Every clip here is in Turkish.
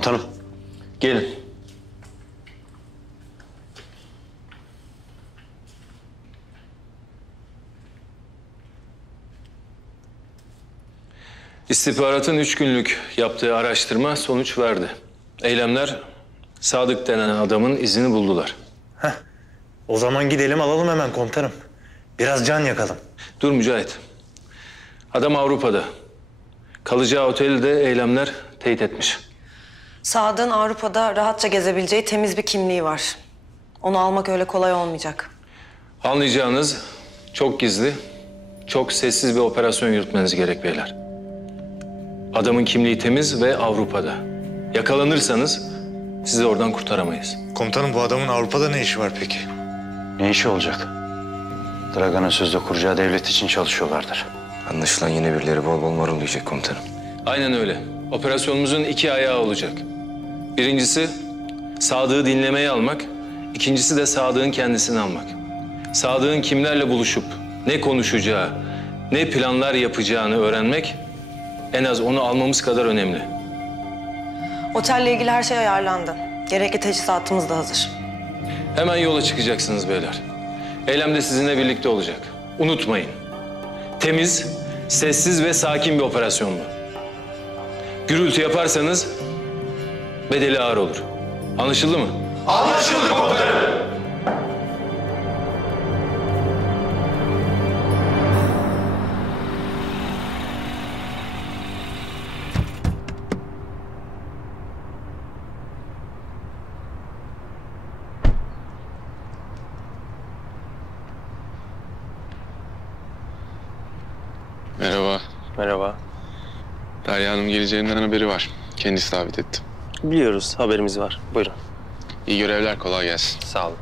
Komutanım. Gelin. İstihbaratın 3 günlük yaptığı araştırma sonuç verdi. Eylemler Sadık denen adamın izini buldular. O zaman gidelim alalım hemen komutanım. Biraz can yakalım. Dur Mücahit. Adam Avrupa'da. Kalacağı oteli de eylemler teyit etmiş. Sadık'ın Avrupa'da rahatça gezebileceği temiz bir kimliği var. Onu almak öyle kolay olmayacak. Anlayacağınız çok gizli, çok sessiz bir operasyon yürütmeniz gerek beyler. Adamın kimliği temiz ve Avrupa'da. Yakalanırsanız sizi oradan kurtaramayız. Komutanım bu adamın Avrupa'da ne işi var peki? Ne işi olacak? Dragan'ın sözde kuracağı devlet için çalışıyorlardır. Anlaşılan yine birileri bol bol marullayacak komutanım. Aynen öyle. Operasyonumuzun 2 ayağı olacak. Birincisi Sadık'ı dinlemeye almak, ikincisi de Sadık'ın kendisini almak. Sadık'ın kimlerle buluşup ne konuşacağı, ne planlar yapacağını öğrenmek en az onu almamız kadar önemli. Otelle ilgili her şey ayarlandı. Gerekli teçhizatımız da hazır. Hemen yola çıkacaksınız beyler. Eylem de sizinle birlikte olacak. Unutmayın. Temiz, sessiz ve sakin bir operasyon bu. Gürültü yaparsanız bedeli ağır olur. Anlaşıldı mı? Anlaşıldı komutanım. Merhaba. Merhaba. Derya Hanım geleceğinden haberi var. Kendisi davet etti. Biliyoruz, haberimiz var. Buyurun. İyi görevler, kolay gelsin. Sağ olun.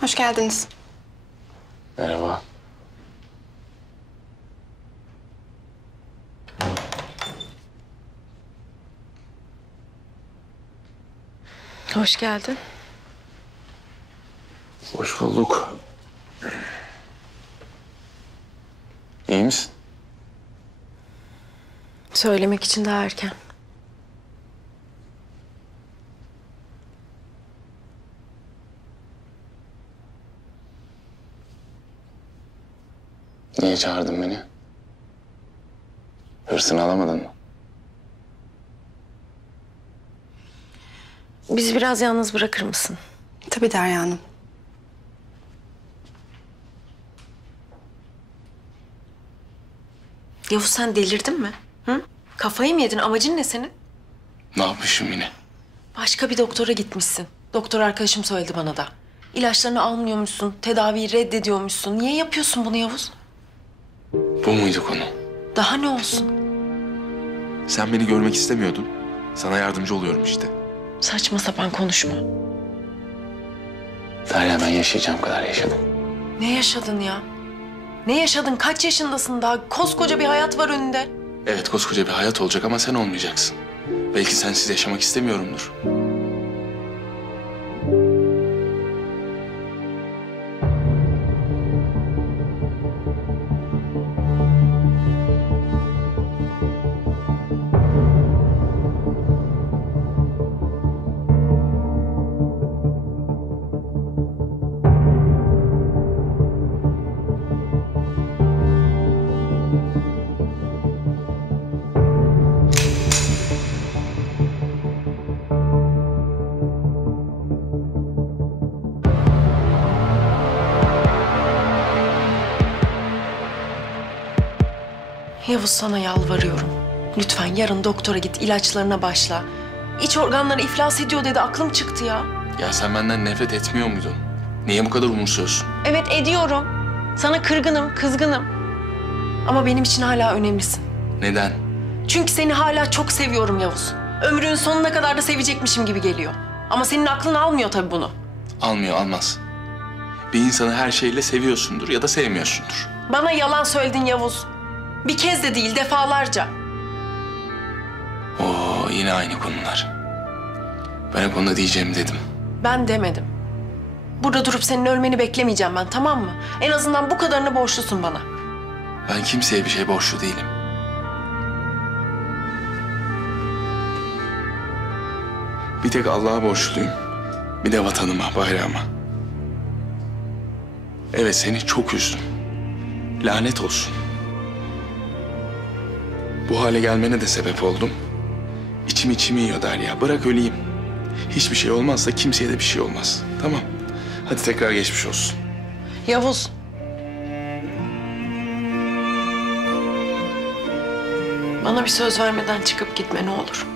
Hoş geldiniz. Merhaba. Hoş geldin. Hoş bulduk. İyi misin? Söylemek için daha erken. Niye çağırdın beni? Hırsını alamadın mı? Bizi biraz yalnız bırakır mısın? Tabii Derya Hanım. Yavuz sen delirdin mi? Hı? Kafayı mı yedin? Amacın ne senin? Ne yapmışım yine? Başka bir doktora gitmişsin. Doktor arkadaşım söyledi bana da. İlaçlarını almıyormuşsun, tedaviyi reddediyormuşsun. Niye yapıyorsun bunu Yavuz? Bu muydu konu? Daha ne olsun? Sen beni görmek istemiyordun. Sana yardımcı oluyorum işte. Saçma sapan konuşma. Derya ben yaşayacağım kadar yaşadım. Ne yaşadın ya? Ne yaşadın? Kaç yaşındasın daha? Koskoca bir hayat var önünde. Evet koskoca bir hayat olacak ama sen olmayacaksın. Belki sensiz yaşamak istemiyorumdur. Yavuz sana yalvarıyorum. Lütfen yarın doktora git, ilaçlarına başla. İç organları iflas ediyor dedi, aklım çıktı ya. Ya sen benden nefret etmiyor muydun? Niye bu kadar umursuyorsun? Evet ediyorum. Sana kırgınım, kızgınım. Ama benim için hala önemlisin. Neden? Çünkü seni hala çok seviyorum Yavuz. Ömrünün sonuna kadar da sevecekmişim gibi geliyor. Ama senin aklın almıyor tabii bunu. Almıyor, almaz. Bir insanı her şeyle seviyorsundur ya da sevmiyorsundur. Bana yalan söyledin Yavuz. Bir kez de değil, defalarca. Oo, yine aynı konular. Ben hep ona diyeceğimi dedim. Ben demedim. Burada durup senin ölmeni beklemeyeceğim ben, tamam mı? En azından bu kadarını borçlusun bana. Ben kimseye bir şey borçlu değilim. Bir tek Allah'a borçluyum. Bir de vatanıma, bayrağıma. Evet, seni çok üzdüm. Lanet olsun. Bu hale gelmene de sebep oldum. İçimi yiyor Derya. Bırak öleyim. Hiçbir şey olmazsa kimseye de bir şey olmaz. Tamam. Hadi tekrar geçmiş olsun. Yavuz. Bana bir söz vermeden çıkıp gitme ne olur.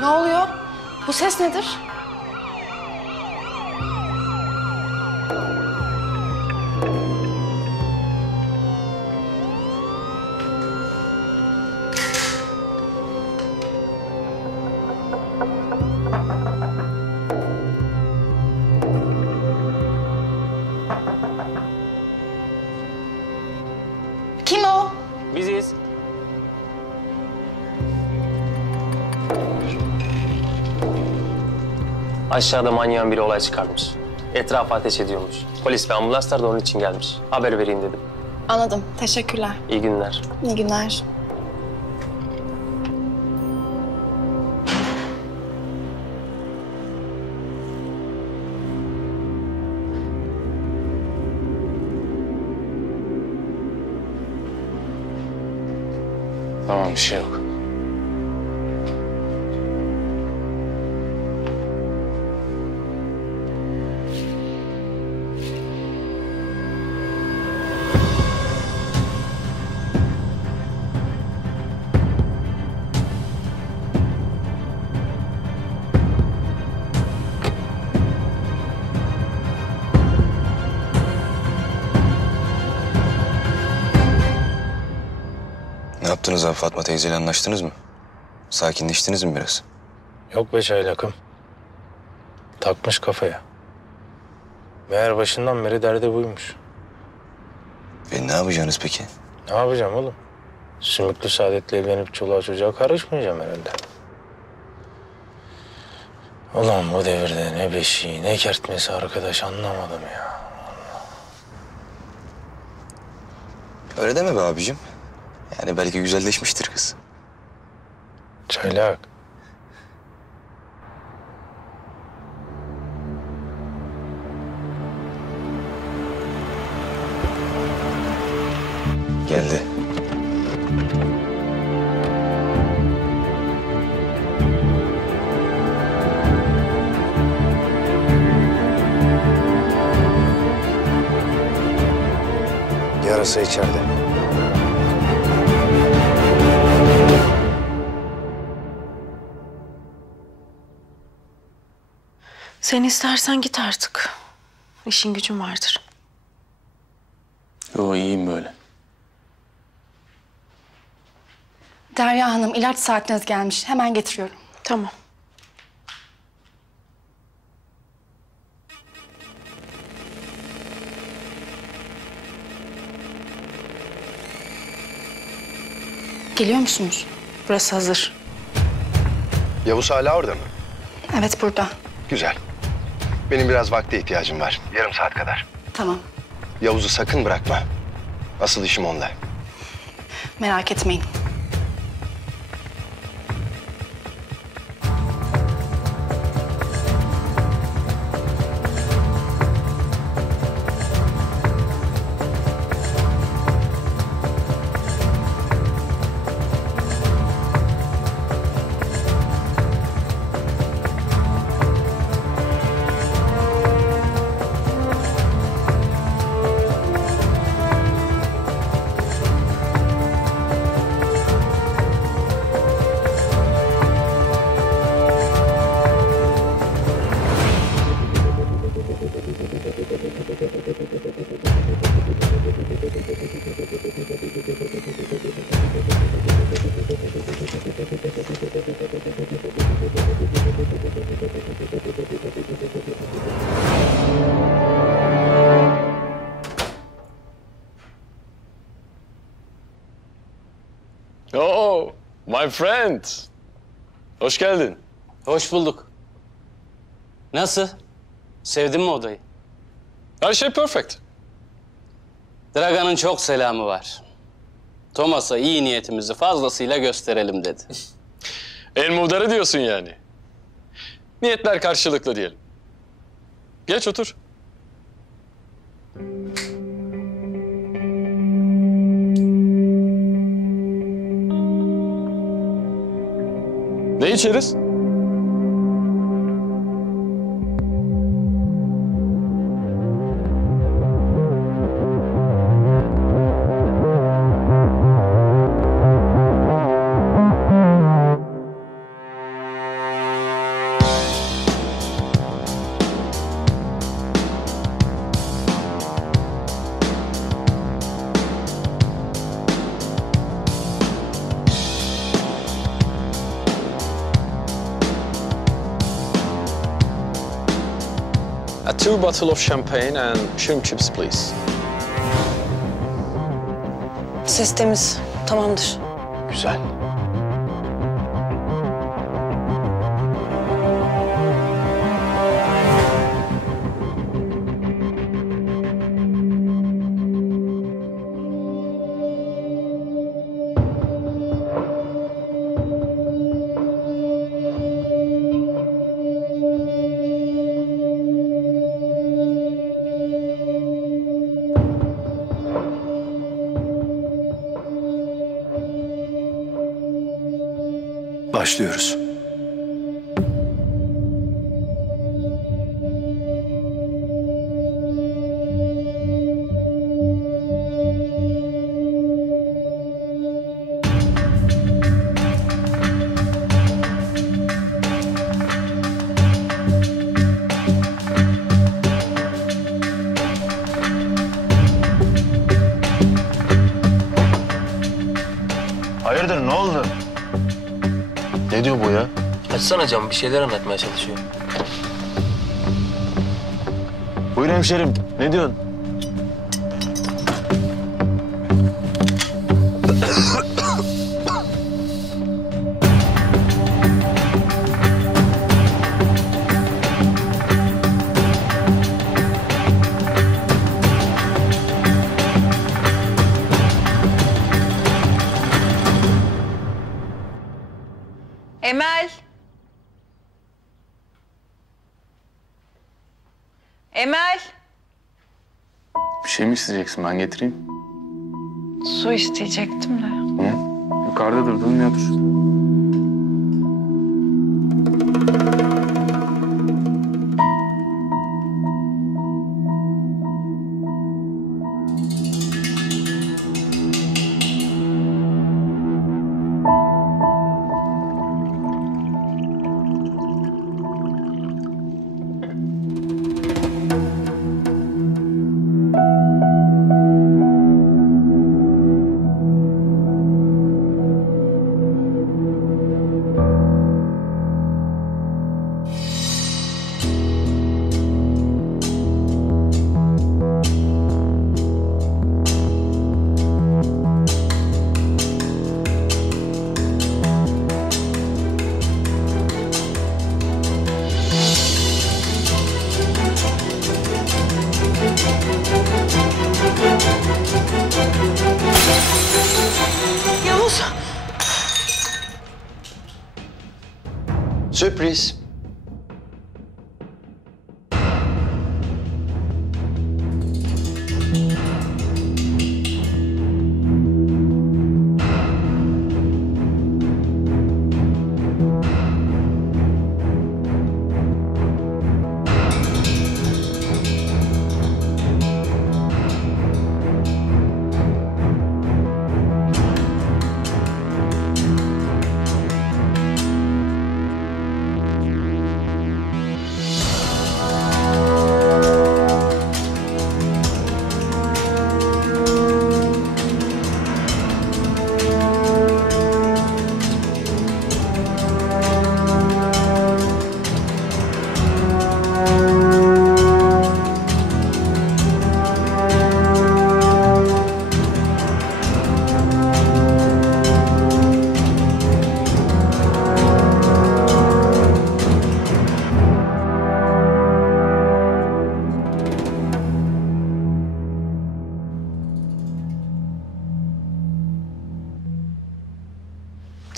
Ne oluyor? Bu ses nedir? Kim o? Biziz. Aşağıda manyağın biri olay çıkarmış. Etrafa ateş ediyormuş. Polis ve ambulanslar da onun için gelmiş. Haber vereyim dedim. Anladım. Teşekkürler. İyi günler. İyi günler. Tamam, bir şey yok. Ne yaptınız abi? Fatma teyzeyle anlaştınız mı? Sakinleştiniz mi biraz? Yok be çaylakım. Takmış kafaya. Meğer başından beri derdi buymuş. Ne yapacaksınız peki? Ne yapacağım oğlum? Sümüklü Saadet'le evlenip çoluğa çocuğa karışmayacağım herhalde. Ulan bu devirde ne beşiği ne kertmesi arkadaş anlamadım ya. Öyle deme be abicim. Yani belki güzelleşmiştir kız. Çaylak. Geldi. Yarısı içeride. Sen istersen git artık. İşin gücün vardır. Yo, iyiyim böyle. Derya Hanım, ilaç saatiniz gelmiş. Hemen getiriyorum. Tamam. Geliyor musunuz? Burası hazır. Yavuz hala orada mı? Evet, burada. Güzel. Benim biraz vakte ihtiyacım var. Yarım saat kadar. Tamam. Yavuz'u sakın bırakma. Asıl işim onunla. Merak etmeyin. My friend. Hoş geldin. Hoş bulduk. Nasıl? Sevdin mi odayı? Her şey perfect. Dragan'ın çok selamı var. Thomas'a iyi niyetimizi fazlasıyla gösterelim dedi. El muhtarı diyorsun yani. Niyetler karşılıklı diyelim. Geç otur. Ne içeriz? A 2 bottle of champagne and shrimp chips, please. Ses temiz. Tamamdır. Güzel. Başlıyoruz. Hayırdır, ne oldu? Ne diyor bu ya? Açsana camı, bir şeyler anlatmaya çalışıyor. Buyur hemşerim, ne diyorsun? Emel. Emel. Bir şey mi isteyeceksin? Ben getireyim. Su isteyecektim de. Hı? Yukarıda durdun ya, dur. Yavuz. Sürpriz.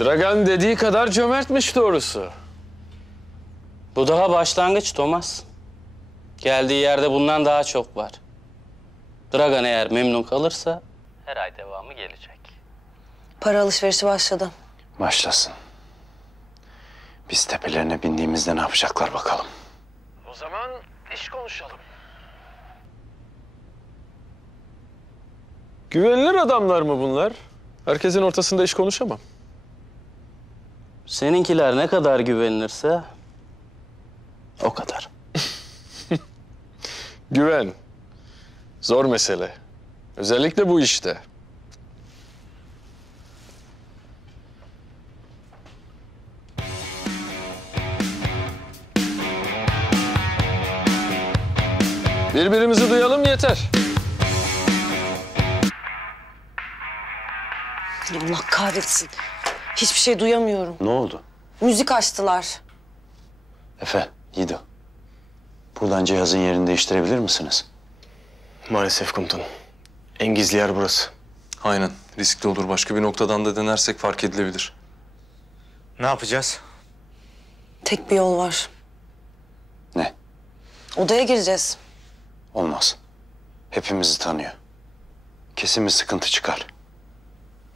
Dragan dediği kadar cömertmiş doğrusu. Bu daha başlangıç Thomas. Geldiği yerde bundan daha çok var. Dragan eğer memnun kalırsa her ay devamı gelecek. Para alışverişi başladı. Başlasın. Biz tepelerine bindiğimizde ne yapacaklar bakalım. O zaman iş konuşalım. Güvenilir adamlar mı bunlar? Herkesin ortasında iş konuşamam. Seninkiler ne kadar güvenilirse o kadar. Güven. Zor mesele. Özellikle bu işte. Birbirimizi duyalım yeter. Allah kahretsin. Hiçbir şey duyamıyorum. Ne oldu? Müzik açtılar. Efe, Yiğido. Buradan cihazın yerini değiştirebilir misiniz? Maalesef komutanım. En gizli yer burası. Aynen. Riskli olur. Başka bir noktadan da denersek fark edilebilir. Ne yapacağız? Tek bir yol var. Ne? Odaya gireceğiz. Olmaz. Hepimizi tanıyor. Kesin bir sıkıntı çıkar.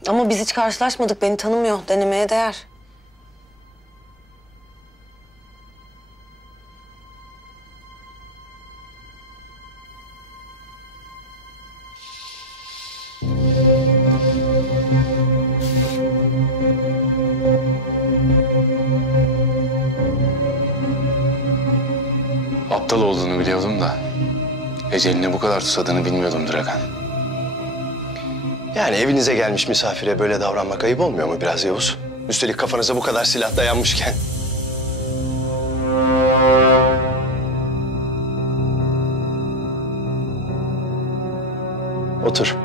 Ama biz hiç karşılaşmadık. Beni tanımıyor. Denemeye değer. Aptal olduğunu biliyordum da eceline bu kadar susadığını bilmiyordum Dragan. Yani evinize gelmiş misafire böyle davranmak ayıp olmuyor mu biraz Yavuz? Üstelik kafanıza bu kadar silah dayanmışken. Otur.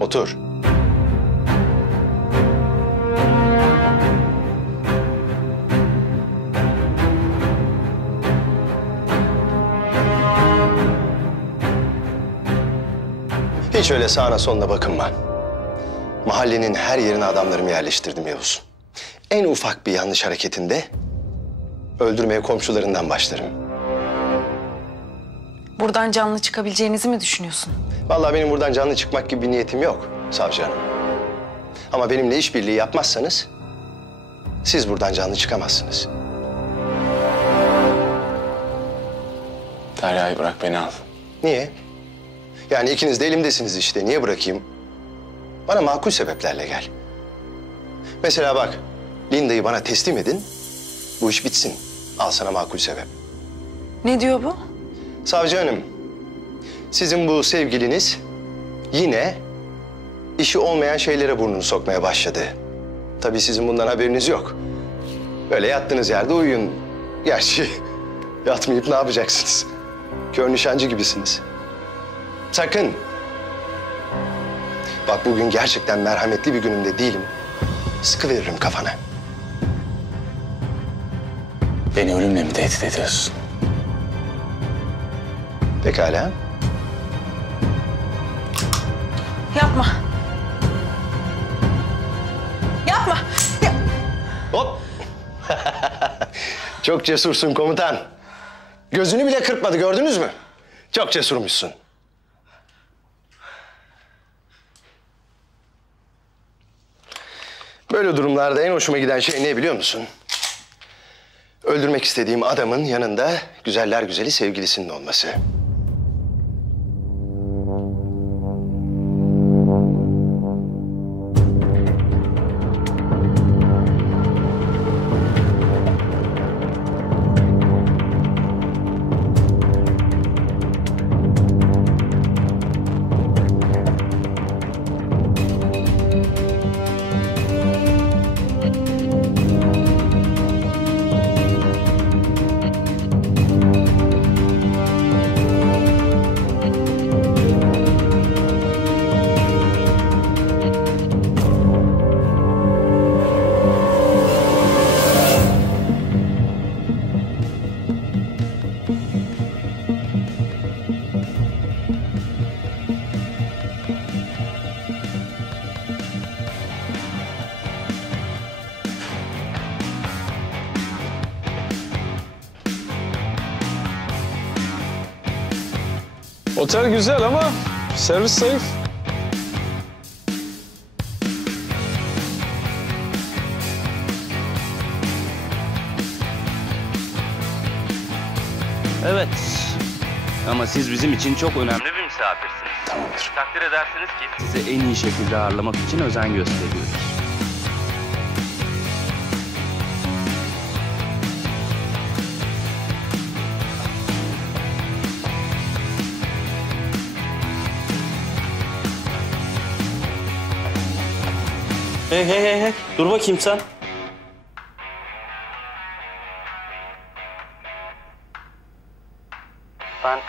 Otur. Hiç öyle sağına soluna bakınma. Mahallenin her yerine adamlarımı yerleştirdim Yavuz. En ufak bir yanlış hareketinde öldürmeye komşularından başlarım. Buradan canlı çıkabileceğinizi mi düşünüyorsun? Vallahi benim buradan canlı çıkmak gibi bir niyetim yok savcı hanım. Ama benimle işbirliği yapmazsanız siz buradan canlı çıkamazsınız. Derya'yı bırak, beni al. Niye? Yani ikiniz de elimdesiniz işte. Niye bırakayım? Bana makul sebeplerle gel. Mesela bak, Linda'yı bana teslim edin. Bu iş bitsin. Al sana makul sebep. Ne diyor bu? Savcı hanım, sizin bu sevgiliniz yine işi olmayan şeylere burnunu sokmaya başladı. Tabii sizin bundan haberiniz yok. Böyle yattığınız yerde uyuyun. Gerçi yatmayıp ne yapacaksınız? Kör nişancı gibisiniz. Sakın. Bak bugün gerçekten merhametli bir günümde değilim. Sıkı veririm kafana. Beni ölümle mi tehdit ediyorsun? Pekala. Yapma. Yapma. Hop. Çok cesursun komutan. Gözünü bile kırpmadı, gördünüz mü? Çok cesurmuşsun. Böyle durumlarda en hoşuma giden şey ne biliyor musun? Öldürmek istediğim adamın yanında güzeller güzeli sevgilisinin olması. Otel güzel ama servis zayıf. Evet. Ama siz bizim için çok önemli bir misafirsiniz. Tamamdır. Takdir edersiniz ki sizi en iyi şekilde ağırlamak için özen gösteriyoruz. Hey. Dur bakayım sen. Ben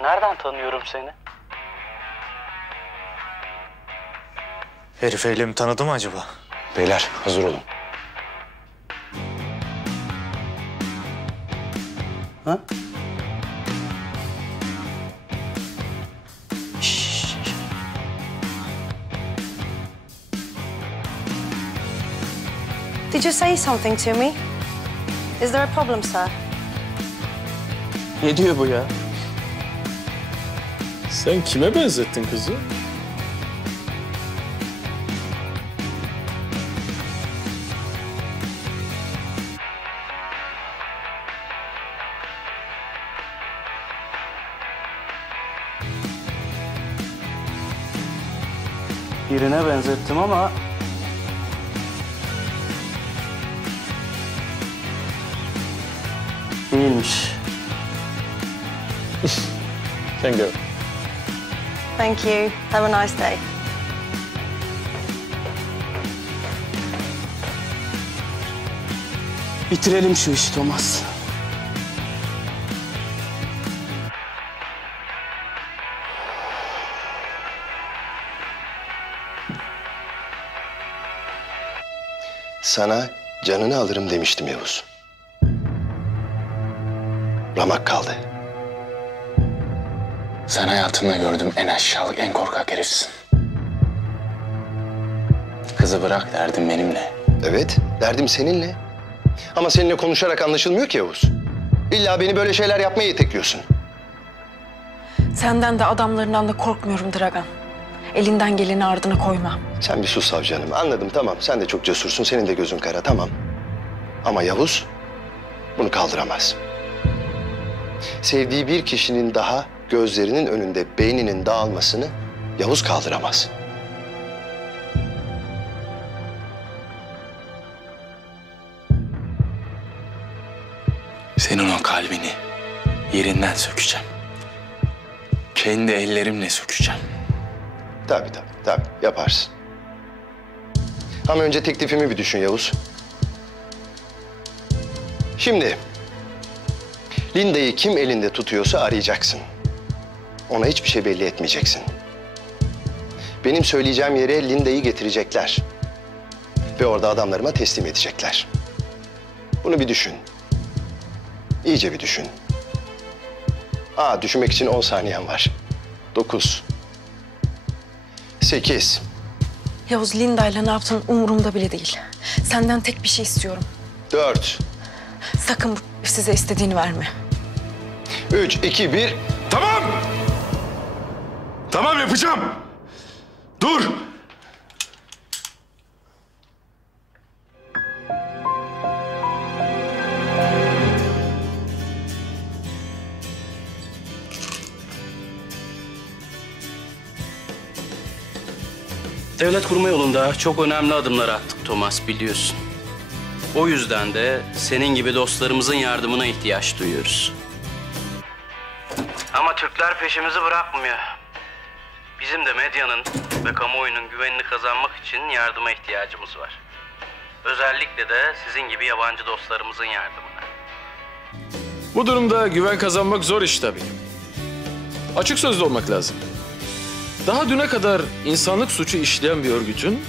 nereden tanıyorum seni? Herif eylemi tanıdı mı acaba? Beyler hazır olun. Ha? Did you say something to me? Is there a problem, sir? Ne diyor bu ya? Sen kime benzettin kızı? Birine benzettim ama... değilmiş. Sen gör. Thank you. Have a nice day. Bitirelim şu işi Thomas. Sana canını alırım demiştim Yavuz. Ramak kaldı. Sen hayatımda gördüğüm en aşağılık, en korkak herifsin. Kızı bırak derdim benimle. Evet, derdim seninle. Ama seninle konuşarak anlaşılmıyor ki Yavuz. İlla beni böyle şeyler yapmaya itekliyorsun. Senden de adamlarından da korkmuyorum Dragan. Elinden geleni ardına koyma. Sen bir sus savcı hanım. Anladım, tamam. Sen de çok cesursun, senin de gözün kara, tamam. Ama Yavuz bunu kaldıramaz. Sevdiği bir kişinin daha gözlerinin önünde beyninin dağılmasını Yavuz kaldıramaz. Senin o kalbini yerinden sökeceğim. Kendi ellerimle sökeceğim. Tabii, yaparsın. Ama önce teklifimi bir düşün Yavuz. Şimdi Linda'yı kim elinde tutuyorsa arayacaksın. Ona hiçbir şey belli etmeyeceksin. Benim söyleyeceğim yere Linda'yı getirecekler. Ve orada adamlarıma teslim edecekler. Bunu bir düşün. İyice bir düşün. Düşünmek için 10 saniyen var. 9. 8. Yavuz, Linda'yla ne yaptığın umurumda bile değil. Senden tek bir şey istiyorum. 4. Sakın bu size istediğini verme. 3, 2, 1. Tamam! Tamam yapacağım. Dur! Devlet kurma yolunda çok önemli adımlar attık Thomas, biliyorsun. O yüzden de senin gibi dostlarımızın yardımına ihtiyaç duyuyoruz. Ama Türkler peşimizi bırakmıyor. Bizim de medyanın ve kamuoyunun güvenini kazanmak için yardıma ihtiyacımız var. Özellikle de sizin gibi yabancı dostlarımızın yardımına. Bu durumda güven kazanmak zor iş tabii. Açık sözlü olmak lazım. Daha düne kadar insanlık suçu işleyen bir örgütün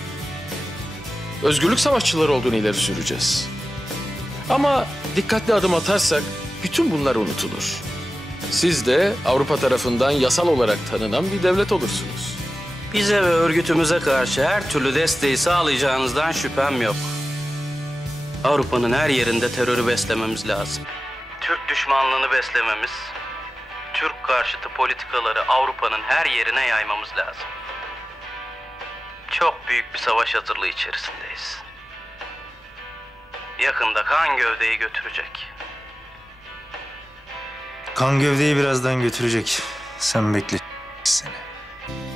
özgürlük savaşçıları olduğunu ileri süreceğiz. Ama dikkatli adım atarsak bütün bunlar unutulur. Siz de Avrupa tarafından yasal olarak tanınan bir devlet olursunuz. Bize ve örgütümüze karşı her türlü desteği sağlayacağınızdan şüphem yok. Avrupa'nın her yerinde terörü beslememiz lazım. Türk düşmanlığını beslememiz, Türk karşıtı politikaları Avrupa'nın her yerine yaymamız lazım. Çok büyük bir savaş hazırlığı içerisindeyiz. Yakında kan gövdeyi götürecek. Kan gövdeyi birazdan götürecek. Sen bekle seni.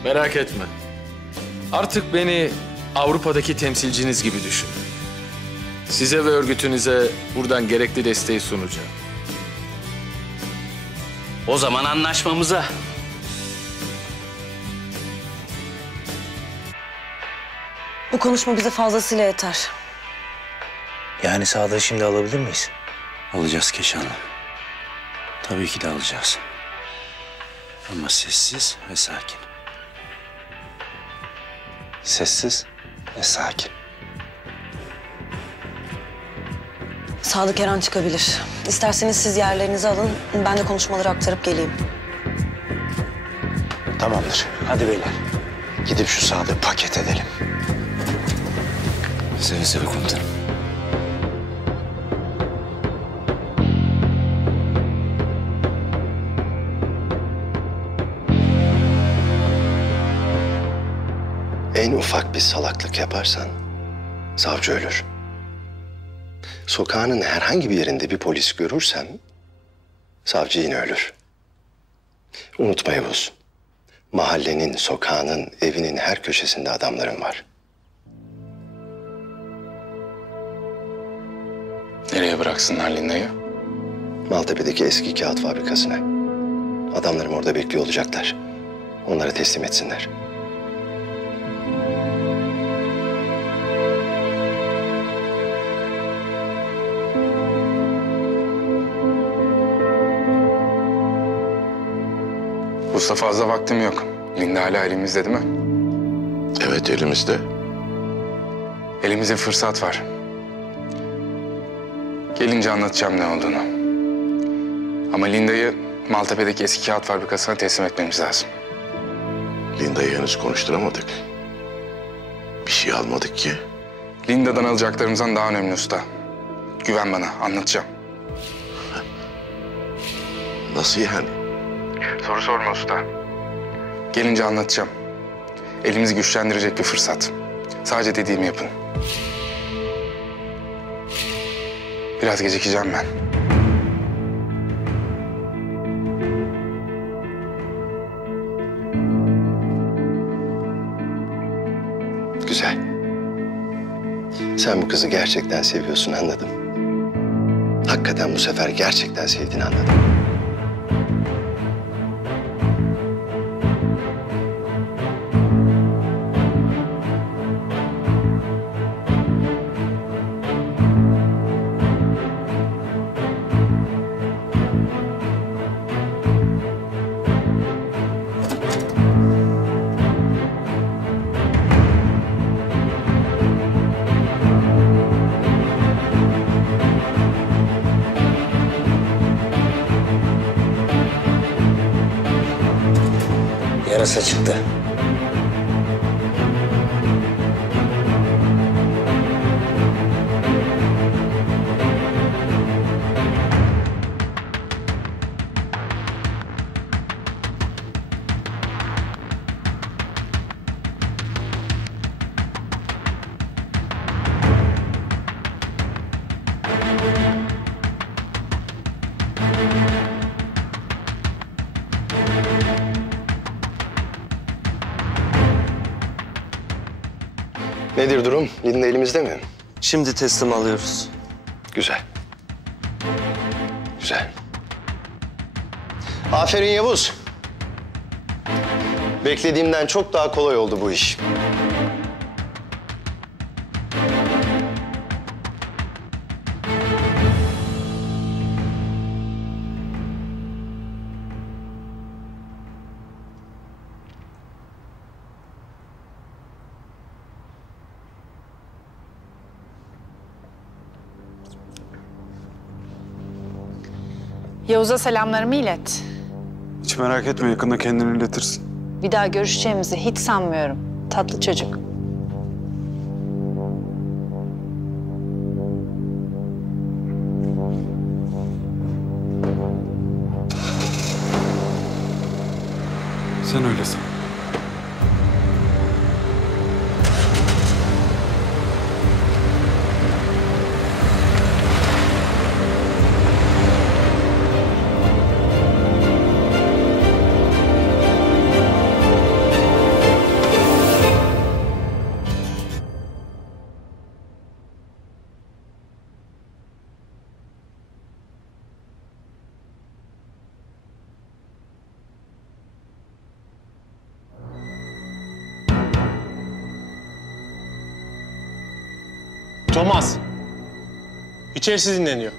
Merak etme. Artık beni Avrupa'daki temsilciniz gibi düşünün. Size ve örgütünüze buradan gerekli desteği sunacağım. O zaman anlaşmamıza. Bu konuşma bize fazlasıyla yeter. Yani Sadık'ı şimdi alabilir miyiz? Alacağız Keşanlı. Tabii ki de alacağız. Ama sessiz ve sakin. Sessiz ve sakin. Sadık her an çıkabilir. İsterseniz siz yerlerinizi alın, ben de konuşmaları aktarıp geleyim. Tamamdır. Hadi beyler. Gidip şu Sadık'ı paket edelim. Seve seve komutanım. En ufak bir salaklık yaparsan savcı ölür. Sokağının herhangi bir yerinde bir polis görürsem savcı yine ölür. Unutma Yavuz. Mahallenin, sokağının, evinin her köşesinde adamların var. Nereye bıraksınlar Linda'yı? Maltepe'deki eski kağıt fabrikasına. Adamlarım orada bekliyor olacaklar. Onlara teslim etsinler. Usta fazla vaktim yok. Linda hala elimizde değil mi? Evet elimizde. Elimizde fırsat var. Gelince anlatacağım ne olduğunu. Ama Linda'yı Maltepe'deki eski kağıt fabrikasına teslim etmemiz lazım. Linda'yı henüz konuşturamadık. Bir şey almadık ki. Linda'dan alacaklarımızdan daha önemli usta. Güven bana, anlatacağım. Nasıl yani? Soru sorma usta. Gelince anlatacağım. Elimizi güçlendirecek bir fırsat. Sadece dediğimi yapın. Biraz gecikeceğim ben. Güzel. Sen bu kızı gerçekten seviyorsun, anladım. Hakikaten bu sefer gerçekten sevdiğini anladım. Yarasa çıktı. Nedir durum? Linda elimizde mi? Şimdi teslim alıyoruz. Güzel. Güzel. Aferin Yavuz. Beklediğimden çok daha kolay oldu bu iş. Yavuz'a selamlarımı ilet. Hiç merak etme, yakında kendini iletirsin. Bir daha görüşeceğimizi hiç sanmıyorum. Tatlı çocuk. Sen öyle san. Thomas. İçerisi dinleniyor.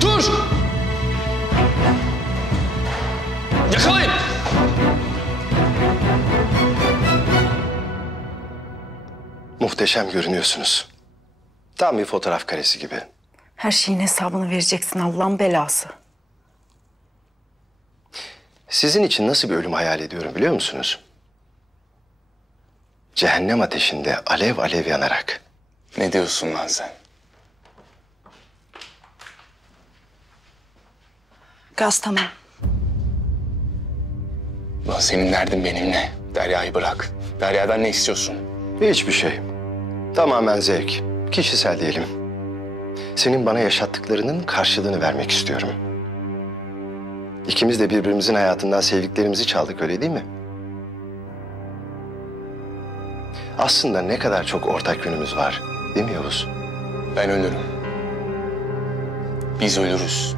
Dur! Yakalayın! Muhteşem görünüyorsunuz. Tam bir fotoğraf karesi gibi. Her şeyin hesabını vereceksin Allah'ın belası. Sizin için nasıl bir ölüm hayal ediyorum biliyor musunuz? Cehennem ateşinde alev alev yanarak. Ne diyorsun lan sen? Gaz tamam. Lan senin derdin benimle. Derya'yı bırak. Derya'dan ne istiyorsun? Hiçbir şey. Tamamen zevk. Kişisel diyelim. Senin bana yaşattıklarının karşılığını vermek istiyorum. İkimiz de birbirimizin hayatından sevdiklerimizi çaldık, öyle değil mi? Aslında ne kadar çok ortak yönümüz var, değil mi Yavuz? Ben ölürüm. Biz ölürüz.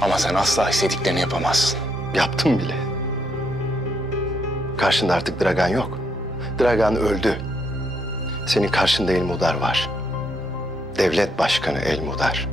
Ama sen asla istediklerini yapamazsın. Yaptım bile. Karşında artık Dragan yok. Dragan öldü. Senin karşında Elmudar var. Devlet Başkanı Elmudar.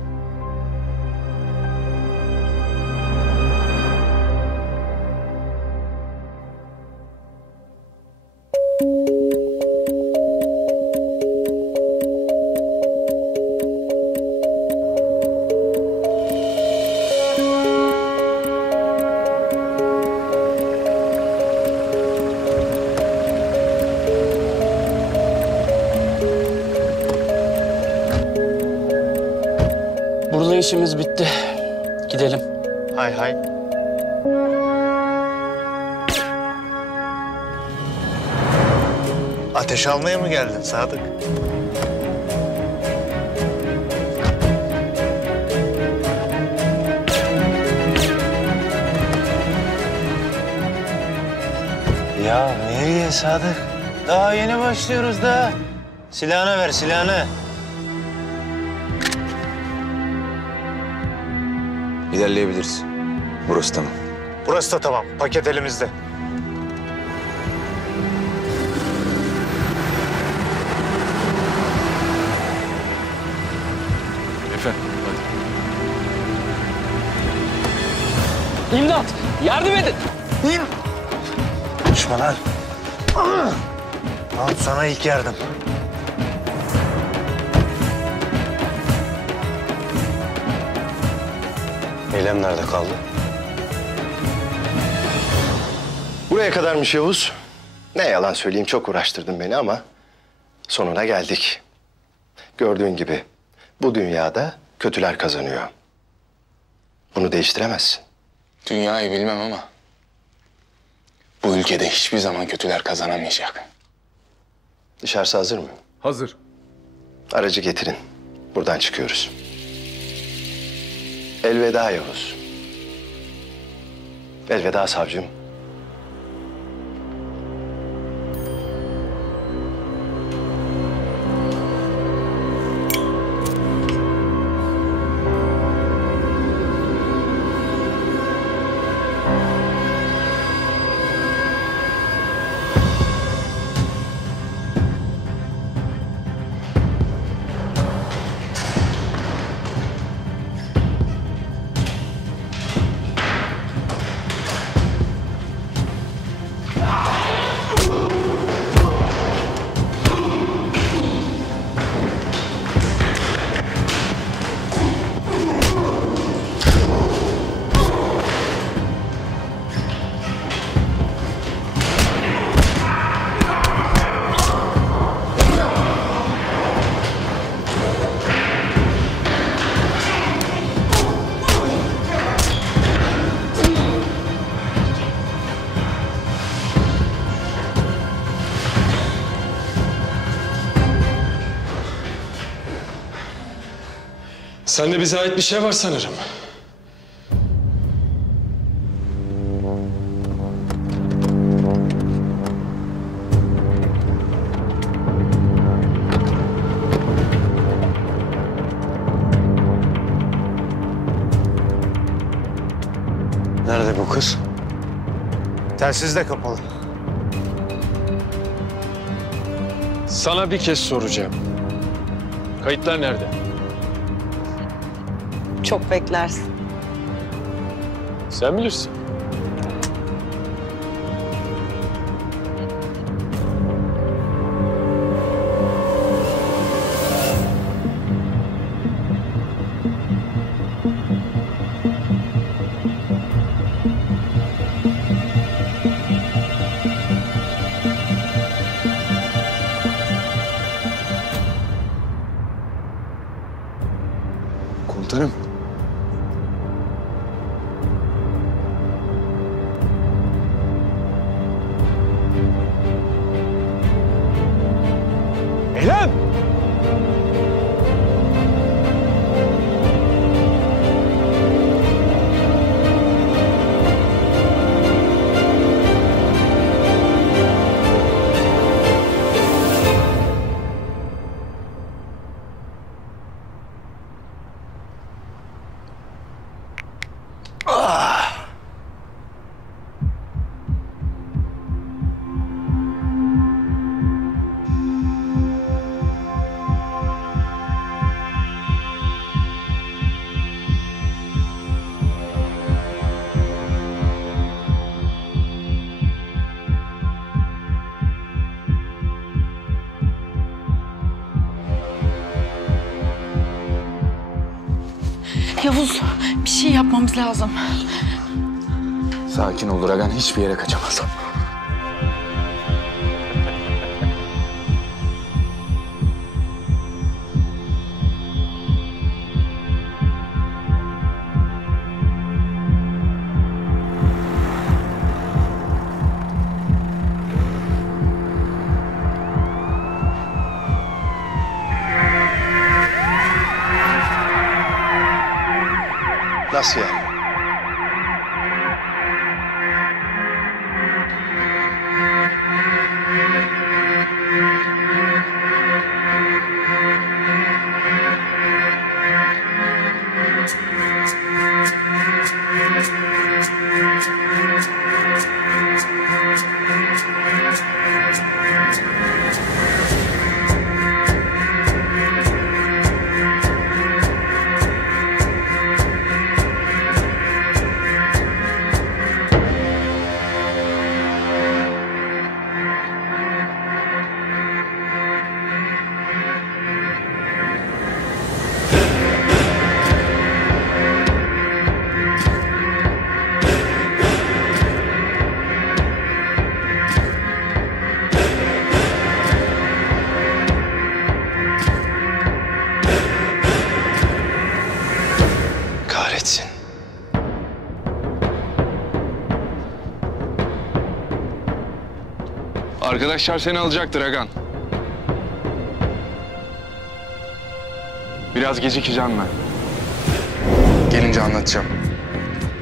Burada işimiz bitti. Gidelim. Hay hay. Ateş almaya mı geldin Sadık? Ya nereye Sadık? Daha yeni başlıyoruz da. Silahını ver, silahını. İlerleyebiliriz. Burası tamam. Burası da tamam. Paket elimizde. Efe, hadi. İmdat! Yardım edin! Konuşma lan. Al sana ilk yardım. Eylem nerede kaldı? Buraya kadarmış Yavuz. Ne yalan söyleyeyim, çok uğraştırdın beni ama sonuna geldik. Gördüğün gibi bu dünyada kötüler kazanıyor. Bunu değiştiremezsin. Dünyayı bilmem ama bu ülkede hiçbir zaman kötüler kazanamayacak. Dışarısı hazır mı? Hazır. Aracı getirin. Buradan çıkıyoruz. Elveda Yavuz. Elveda savcım. Sende bize ait bir şey var sanırım. Nerede bu kız? Telsiz de kapalı. Sana bir kez soracağım. Kayıtlar nerede? Çok beklersin. Sen bilirsin. Komutanım. Eylem! Yavuz, bir şey yapmamız lazım. Sakin ol Dragan, hiçbir yere kaçamaz. Nasıl yani? Kahretsin. Arkadaşlar seni alacak Dragan. Biraz gecikeceğim ben. Gelince anlatacağım.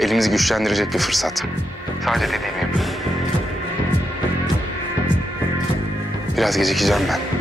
Elimizi güçlendirecek bir fırsat. Sadece dediğimi yap. Biraz gecikeceğim ben.